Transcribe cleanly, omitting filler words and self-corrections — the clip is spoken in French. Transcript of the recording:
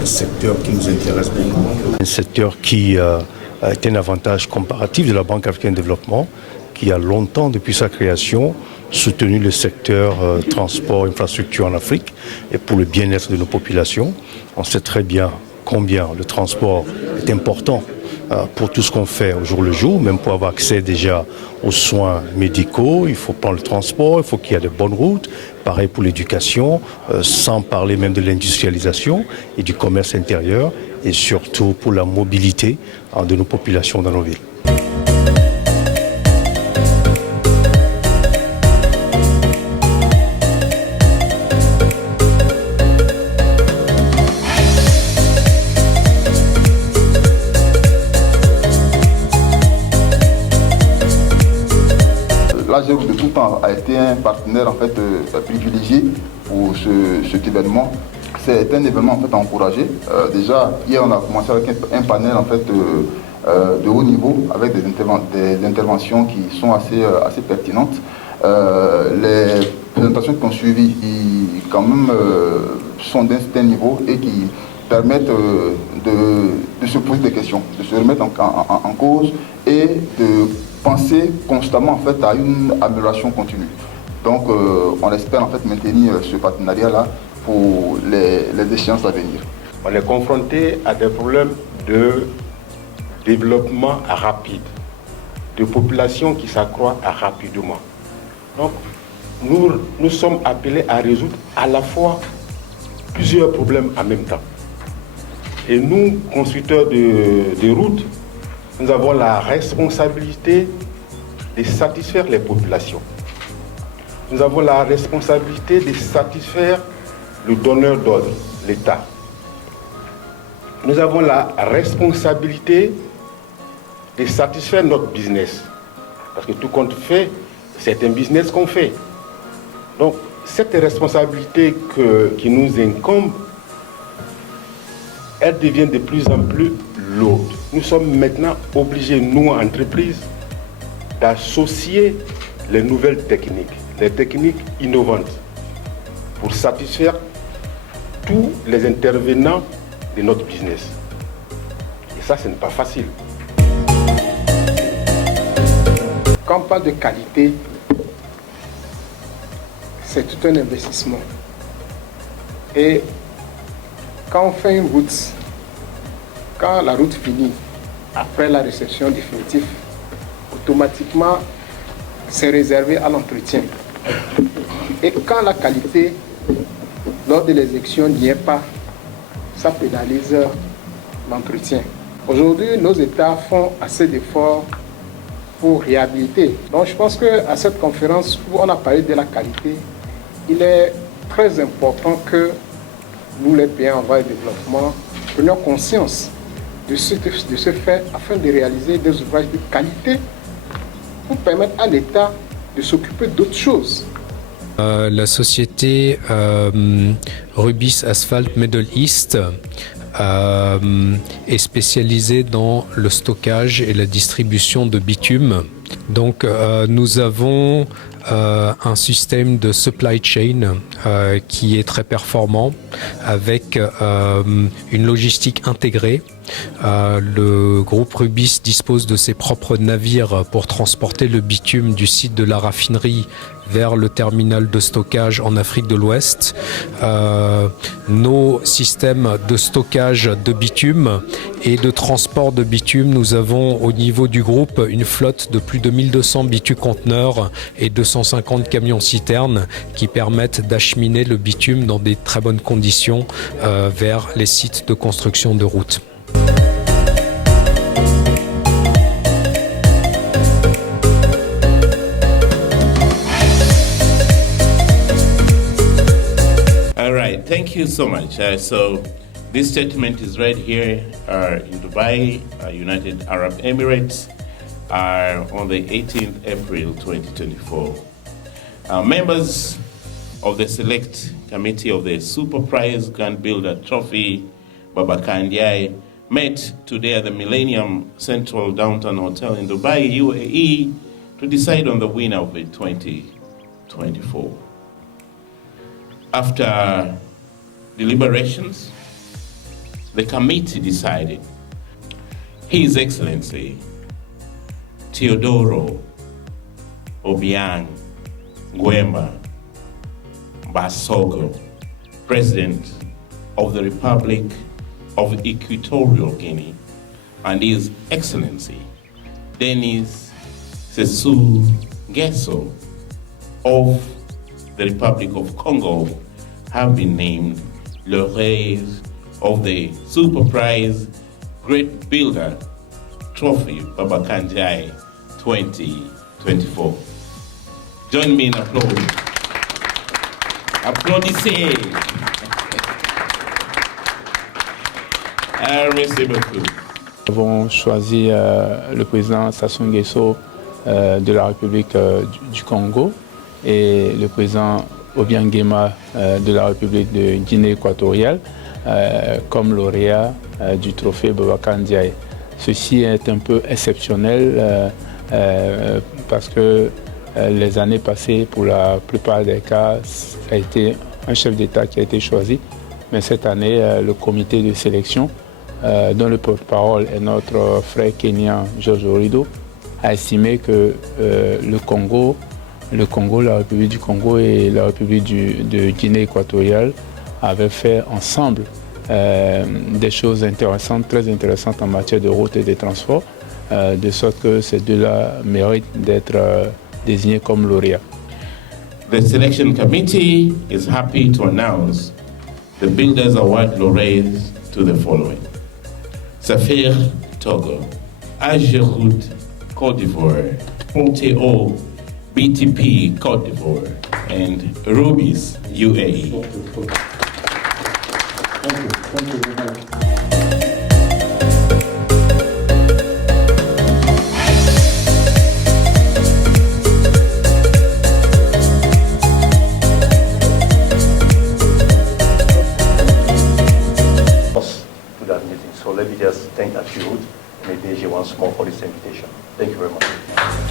un secteur qui nous intéresse beaucoup. Un secteur qui est un avantage comparatif de la Banque africaine de développement, qui a longtemps, depuis sa création, soutenu le secteur transport, infrastructure en Afrique et pour le bien-être de nos populations. On sait très bien combien le transport est important pour tout ce qu'on fait au jour le jour, même pour avoir accès déjà aux soins médicaux, il faut prendre le transport, il faut qu'il y ait de bonnes routes, pareil pour l'éducation, sans parler même de l'industrialisation et du commerce intérieur et surtout pour la mobilité de nos populations dans nos villes. l'AGEROUTE de tout temps a été un partenaire en fait, privilégié pour cet événement. C'est un événement en fait, encouragé. Déjà, hier, on a commencé avec un panel en fait, de haut niveau avec des interventions qui sont assez pertinentes. Les présentations qui ont suivi quand même sont d'un niveau et qui permettent de se poser des questions, de se remettre en cause et de penser constamment en fait, à une amélioration continue. Donc on espère en fait, maintenir ce partenariat-là pour les échéances à venir. On est confronté à des problèmes de développement rapide, de population qui s'accroît rapidement. Donc nous sommes appelés à résoudre à la fois plusieurs problèmes en même temps. Et nous, constructeurs de routes, nous avons la responsabilité de satisfaire les populations. Nous avons la responsabilité de satisfaire le donneur d'ordre, l'État. Nous avons la responsabilité de satisfaire notre business. Parce que tout compte fait, c'est un business qu'on fait. Donc, cette responsabilité qui nous incombe, elle devient de plus en plus lourde. Nous sommes maintenant obligés, nous, entreprises, d'associer les nouvelles techniques, les techniques innovantes, pour satisfaire tous les intervenants de notre business. Et ça, ce n'est pas facile. Quand on parle de qualité, c'est tout un investissement. Et quand on fait une route, quand la route finit, après la réception définitive, automatiquement, c'est réservé à l'entretien. Et quand la qualité, lors de l'exécution, n'y est pas, ça pénalise l'entretien. Aujourd'hui, nos États font assez d'efforts pour réhabiliter. Donc je pense qu'à cette conférence où on a parlé de la qualité, il est très important que nous, les pays en voie de développement, prenions conscience de ce fait afin de réaliser des ouvrages de qualité pour permettre à l'État de s'occuper d'autres choses. La société Rubis Asphalt Middle East est spécialisée dans le stockage et la distribution de bitume. Donc nous avons un système de supply chain qui est très performant avec une logistique intégrée. Le groupe Rubis dispose de ses propres navires pour transporter le bitume du site de la raffinerie vers le terminal de stockage en Afrique de l'Ouest. Nos systèmes de stockage de bitume et de transport de bitume, nous avons au niveau du groupe une flotte de plus de 1200 bituconteneurs et 250 camions-citernes qui permettent d'acheminer le bitume dans des très bonnes conditions vers les sites de construction de routes. Thank you so much. So this statement is read here in Dubai, United Arab Emirates, on the 18th April 2024. Members of the Select Committee of the Super Prize Grand Builder Trophy, Babacar Ndiaye, met today at the Millennium Central Downtown Hotel in Dubai, UAE, to decide on the winner of the 2024. After deliberations, the committee decided His Excellency Teodoro Obiang Nguema Basogo, President of the Republic of Equatorial Guinea, and His Excellency Denis Sassou Nguesso of the Republic of Congo have been named laureates of the Super Prize Great Builder Trophy Baba Kanjaye 2024. Join me in applauding. Applaudissez. Merci beaucoup. Nous avons choisi le président Sassou Nguesso de la République du Congo et le président Obiang Nguema de la République de Guinée équatoriale comme lauréat du trophée Boubacar Ndiaye. Ceci est un peu exceptionnel parce que les années passées, pour la plupart des cas, ça a été un chef d'État qui a été choisi. Mais cette année, le comité de sélection, dont le porte-parole est notre frère kenyan George Orido, a estimé que le Congo, la République du Congo et la République de Guinée équatoriale avaient fait ensemble des choses intéressantes, très intéressantes en matière de route et de transport, de sorte que ces deux-là méritent d'être désignés comme lauréats. The selection committee is happy to announce the Builders Award laureates to the following: Safir, Togo; Ageroute, Côte d'Ivoire; Ponteo, BTP, Côte d'Ivoire; and Rubis, UAE. Thank you very much. To that meeting. So let me just thank Ageroute and the DG once more for this invitation. Thank you very much.